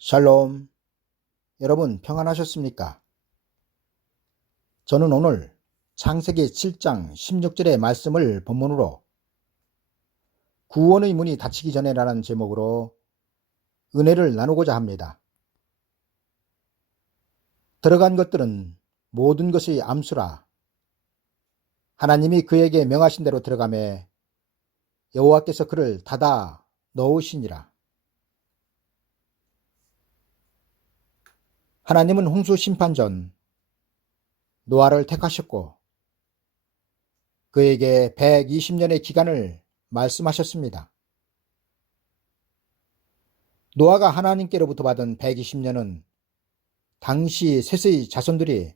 샬롬. 여러분 평안하셨습니까? 저는 오늘 창세기 7장 16절의 말씀을 본문으로 구원의 문이 닫히기 전에라는 제목으로 은혜를 나누고자 합니다. 들어간 것들은 모든 것의 암수라. 하나님이 그에게 명하신 대로 들어가매 여호와께서 그를 닫아 넣으시니라. 하나님은 홍수 심판 전 노아를 택하셨고 그에게 120년의 기간을 말씀하셨습니다. 노아가 하나님께로부터 받은 120년은 당시 셋의 자손들이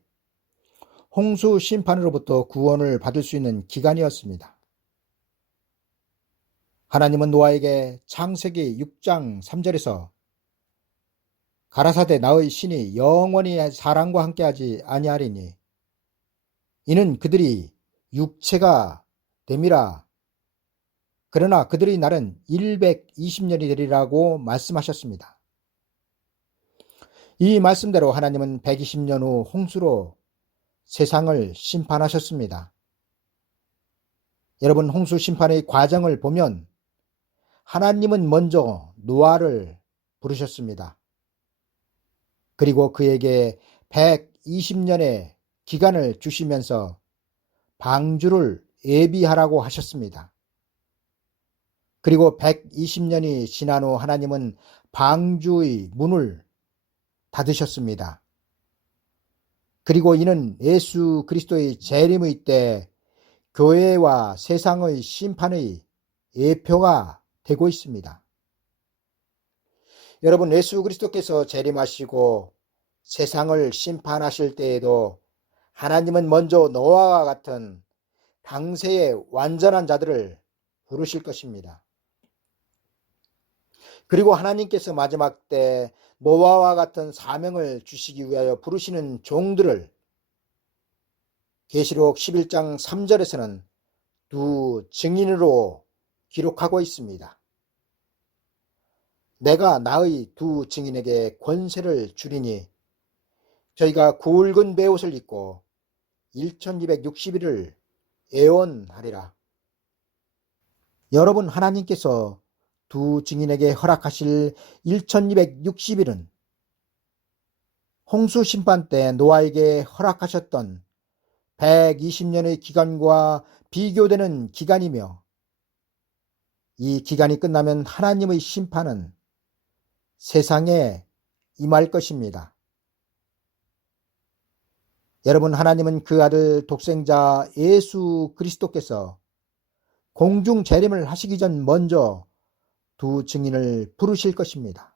홍수 심판으로부터 구원을 받을 수 있는 기간이었습니다. 하나님은 노아에게 창세기 6장 3절에서 가라사대 나의 신이 영원히 사람과 함께하지 아니하리니 이는 그들이 육체가 됨이라. 그러나 그들의 날은 120년이 되리라고 말씀하셨습니다. 이 말씀대로 하나님은 120년 후 홍수로 세상을 심판하셨습니다. 여러분, 홍수 심판의 과정을 보면 하나님은 먼저 노아를 부르셨습니다. 그리고 그에게 120년의 기간을 주시면서 방주를 예비하라고 하셨습니다. 그리고 120년이 지난 후 하나님은 방주의 문을 닫으셨습니다. 그리고 이는 예수 그리스도의 재림의 때 교회와 세상의 심판의 예표가 되고 있습니다. 여러분, 예수 그리스도께서 재림하시고 세상을 심판하실 때에도 하나님은 먼저 노아와 같은 당세의 완전한 자들을 부르실 것입니다. 그리고 하나님께서 마지막 때 노아와 같은 사명을 주시기 위하여 부르시는 종들을 계시록 11장 3절에서는 두 증인으로 기록하고 있습니다. 내가 나의 두 증인에게 권세를 주리니 저희가 굵은 베옷을 입고 1260일을 애원하리라. 여러분, 하나님께서 두 증인에게 허락하실 1260일은 홍수 심판 때 노아에게 허락하셨던 120년의 기간과 비교되는 기간이며 이 기간이 끝나면 하나님의 심판은 세상에 임할 것입니다. 여러분, 하나님은 그 아들 독생자 예수 그리스도께서 공중 재림을 하시기 전 먼저 두 증인을 부르실 것입니다.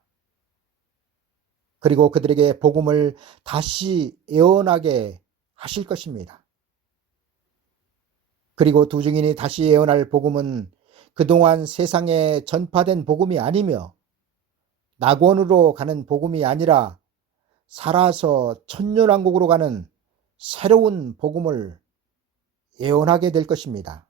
그리고 그들에게 복음을 다시 예언하게 하실 것입니다. 그리고 두 증인이 다시 예언할 복음은 그동안 세상에 전파된 복음이 아니며 낙원으로 가는 복음이 아니라 살아서 천년왕국으로 가는 새로운 복음을 예언하게 될 것입니다.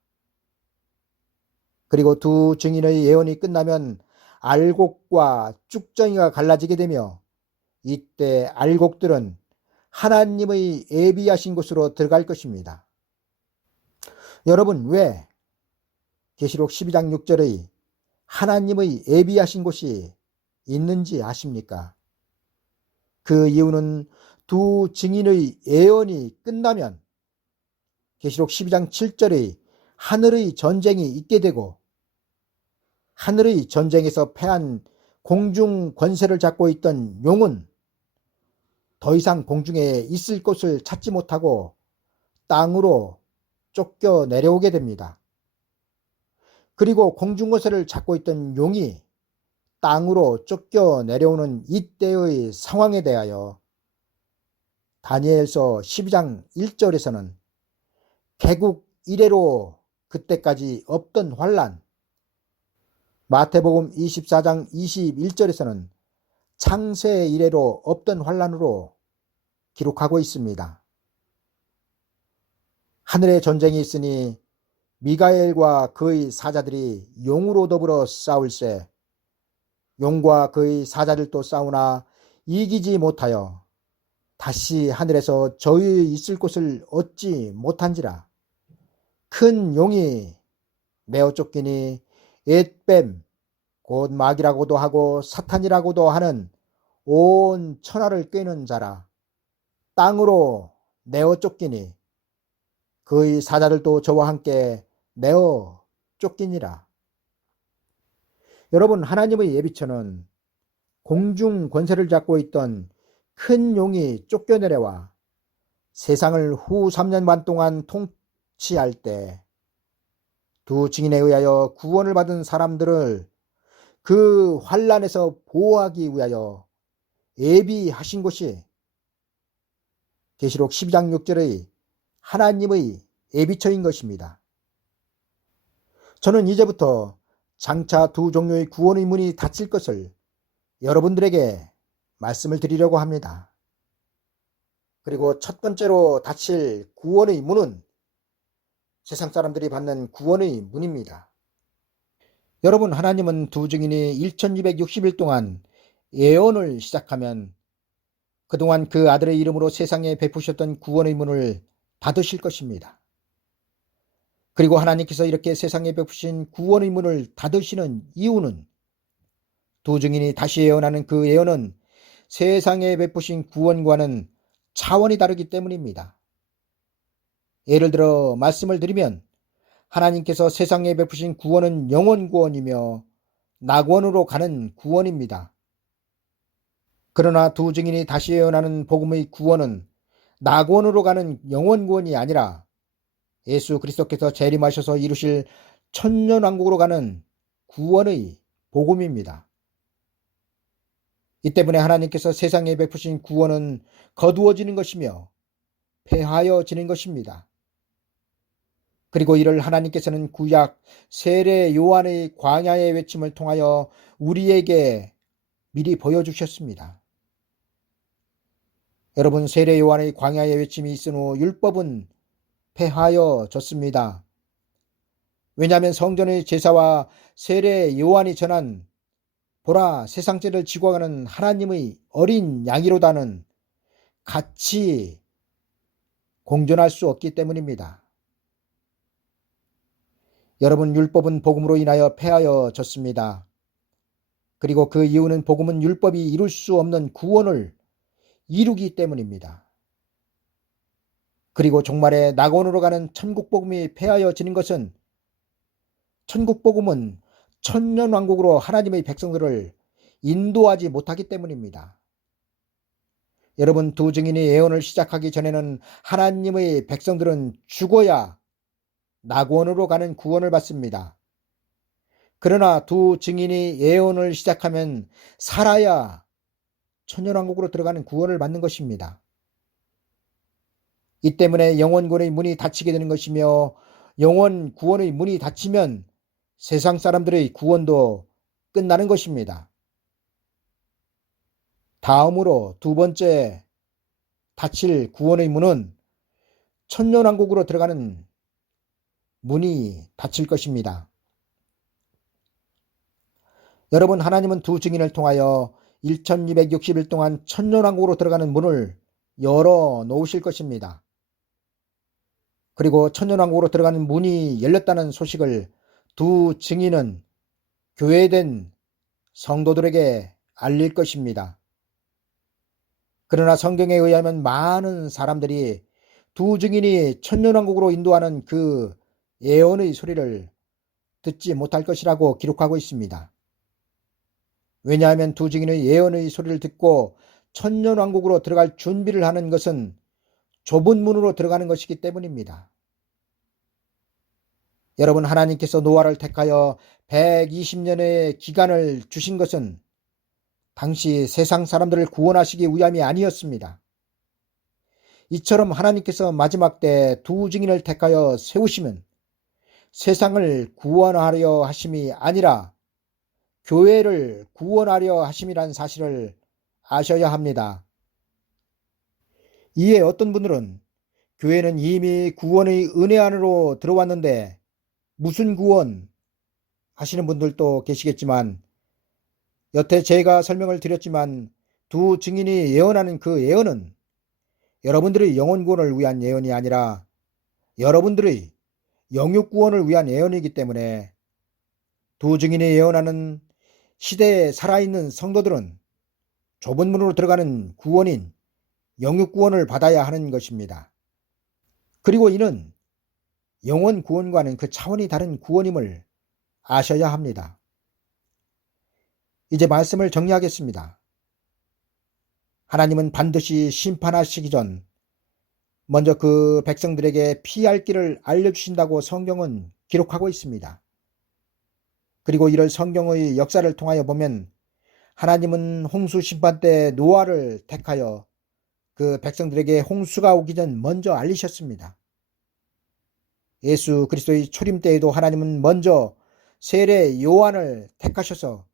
그리고 두 증인의 예언이 끝나면 알곡과 쭉정이가 갈라지게 되며 이때 알곡들은 하나님의 예비하신 곳으로 들어갈 것입니다. 여러분, 왜 계시록 12장 6절의 하나님의 예비하신 곳이 있는지 아십니까? 그 이유는 두 증인의 예언이 끝나면 계시록 12장 7절의 하늘의 전쟁이 있게 되고 하늘의 전쟁에서 패한 공중 권세를 잡고 있던 용은 더 이상 공중에 있을 곳을 찾지 못하고 땅으로 쫓겨 내려오게 됩니다. 그리고 공중 권세를 잡고 있던 용이 땅으로 쫓겨 내려오는 이때의 상황에 대하여 다니엘서 12장 1절에서는 개국 이래로 그때까지 없던 환난, 마태복음 24장 21절에서는 창세 이래로 없던 환난으로 기록하고 있습니다. 하늘에 전쟁이 있으니 미가엘과 그의 사자들이 용으로 더불어 싸울세 용과 그의 사자들도 싸우나 이기지 못하여 다시 하늘에서 저희 있을 곳을 얻지 못한지라. 큰 용이 내어 쫓기니 앳뱀 곧 마귀라고도 하고 사탄이라고도 하는 온 천하를 꿰는 자라. 땅으로 내어 쫓기니 그의 사자들도 저와 함께 내어 쫓기니라. 여러분, 하나님의 예비처는 공중 권세를 잡고 있던 큰 용이 쫓겨내려와 세상을 후 3년 반 동안 통치할 때 두 증인에 의하여 구원을 받은 사람들을 그 환난에서 보호하기 위하여 예비하신 곳이 계시록 12장 6절의 하나님의 예비처인 것입니다. 저는 이제부터 장차 두 종류의 구원의 문이 닫힐 것을 여러분들에게 말씀을 드리려고 합니다. 그리고 첫 번째로 닫힐 구원의 문은 세상 사람들이 받는 구원의 문입니다. 여러분, 하나님은 두 증인이 1260일 동안 예언을 시작하면 그동안 그 아들의 이름으로 세상에 베푸셨던 구원의 문을 닫으실 것입니다. 그리고 하나님께서 이렇게 세상에 베푸신 구원의 문을 닫으시는 이유는 두 증인이 다시 예언하는 그 예언은 세상에 베푸신 구원과는 차원이 다르기 때문입니다. 예를 들어 말씀을 드리면 하나님께서 세상에 베푸신 구원은 영원 구원이며 낙원으로 가는 구원입니다. 그러나 두 증인이 다시 예언하는 복음의 구원은 낙원으로 가는 영원 구원이 아니라 예수 그리스도께서 재림하셔서 이루실 천년왕국으로 가는 구원의 복음입니다. 이 때문에 하나님께서 세상에 베푸신 구원은 거두어지는 것이며 폐하여지는 것입니다. 그리고 이를 하나님께서는 구약 세례 요한의 광야의 외침을 통하여 우리에게 미리 보여주셨습니다. 여러분, 세례 요한의 광야의 외침이 있은 후 율법은 폐하여졌습니다. 왜냐하면 성전의 제사와 세례 요한이 전한 보라 세상죄를 지고 가는 하나님의 어린 양이로다는 같이 공존할 수 없기 때문입니다. 여러분, 율법은 복음으로 인하여 폐하여졌습니다. 그리고 그 이유는 복음은 율법이 이룰 수 없는 구원을 이루기 때문입니다. 그리고 종말에 낙원으로 가는 천국복음이 폐하여지는 것은 천국복음은 천년왕국으로 하나님의 백성들을 인도하지 못하기 때문입니다. 여러분, 두 증인이 예언을 시작하기 전에는 하나님의 백성들은 죽어야 낙원으로 가는 구원을 받습니다. 그러나 두 증인이 예언을 시작하면 살아야 천년왕국으로 들어가는 구원을 받는 것입니다. 이 때문에 영원구원의 문이 닫히게 되는 것이며 영원 구원의 문이 닫히면 세상 사람들의 구원도 끝나는 것입니다. 다음으로 두 번째 닫힐 구원의 문은 천년왕국으로 들어가는 문이 닫힐 것입니다. 여러분, 하나님은 두 증인을 통하여 1260일 동안 천년왕국으로 들어가는 문을 열어 놓으실 것입니다. 그리고 천년왕국으로 들어가는 문이 열렸다는 소식을 두 증인은 교회된 성도들에게 알릴 것입니다. 그러나 성경에 의하면 많은 사람들이 두 증인이 천년왕국으로 인도하는 그 예언의 소리를 듣지 못할 것이라고 기록하고 있습니다. 왜냐하면 두 증인의 예언의 소리를 듣고 천년왕국으로 들어갈 준비를 하는 것은 좁은 문으로 들어가는 것이기 때문입니다. 여러분, 하나님께서 노아를 택하여 120년의 기간을 주신 것은 당시 세상 사람들을 구원하시기 위함이 아니었습니다. 이처럼 하나님께서 마지막 때 두 증인을 택하여 세우시면 세상을 구원하려 하심이 아니라 교회를 구원하려 하심이란 사실을 아셔야 합니다. 이에 어떤 분들은 교회는 이미 구원의 은혜 안으로 들어왔는데 무슨 구원 하시는 분들도 계시겠지만, 여태 제가 설명을 드렸지만 두 증인이 예언하는 그 예언은 여러분들의 영혼 구원을 위한 예언이 아니라 여러분들의 영육 구원을 위한 예언이기 때문에 두 증인이 예언하는 시대에 살아있는 성도들은 좁은 문으로 들어가는 구원인 영육 구원을 받아야 하는 것입니다. 그리고 이는 영혼 구원과는 그 차원이 다른 구원임을 아셔야 합니다. 이제 말씀을 정리하겠습니다. 하나님은 반드시 심판하시기 전 먼저 그 백성들에게 피할 길을 알려주신다고 성경은 기록하고 있습니다. 그리고 이를 성경의 역사를 통하여 보면 하나님은 홍수 심판 때 노아를 택하여 그 백성들에게 홍수가 오기 전 먼저 알리셨습니다. 예수 그리스도의 초림 때에도 하나님은 먼저 세례 요한을 택하셔서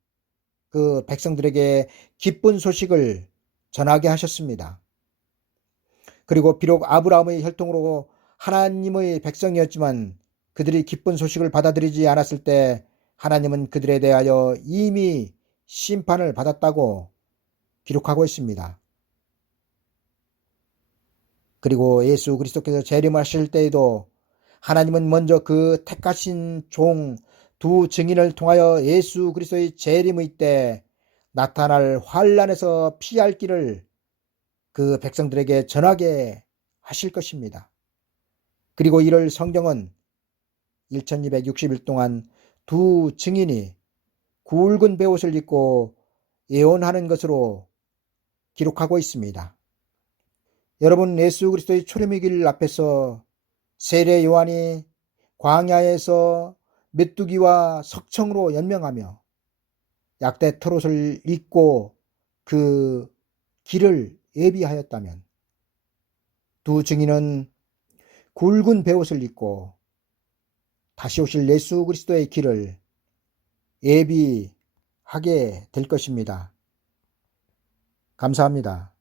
그 백성들에게 기쁜 소식을 전하게 하셨습니다. 그리고 비록 아브라함의 혈통으로 하나님의 백성이었지만 그들이 기쁜 소식을 받아들이지 않았을 때 하나님은 그들에 대하여 이미 심판을 받았다고 기록하고 있습니다. 그리고 예수 그리스도께서 재림하실 때에도 하나님은 먼저 그 택하신 종 두 증인을 통하여 예수 그리스도의 재림의 때 나타날 환난에서 피할 길을 그 백성들에게 전하게 하실 것입니다. 그리고 이를 성경은 1260일 동안 두 증인이 굵은 베옷을 입고 예언하는 것으로 기록하고 있습니다. 여러분, 예수 그리스도의 초림의 앞에서 세례 요한이 광야에서 메뚜기와 석청으로 연명하며 약대 털옷을 입고 그 길을 예비하였다면 두 증인은 굵은 베옷을 입고 다시 오실 예수 그리스도의 길을 예비하게 될 것입니다. 감사합니다.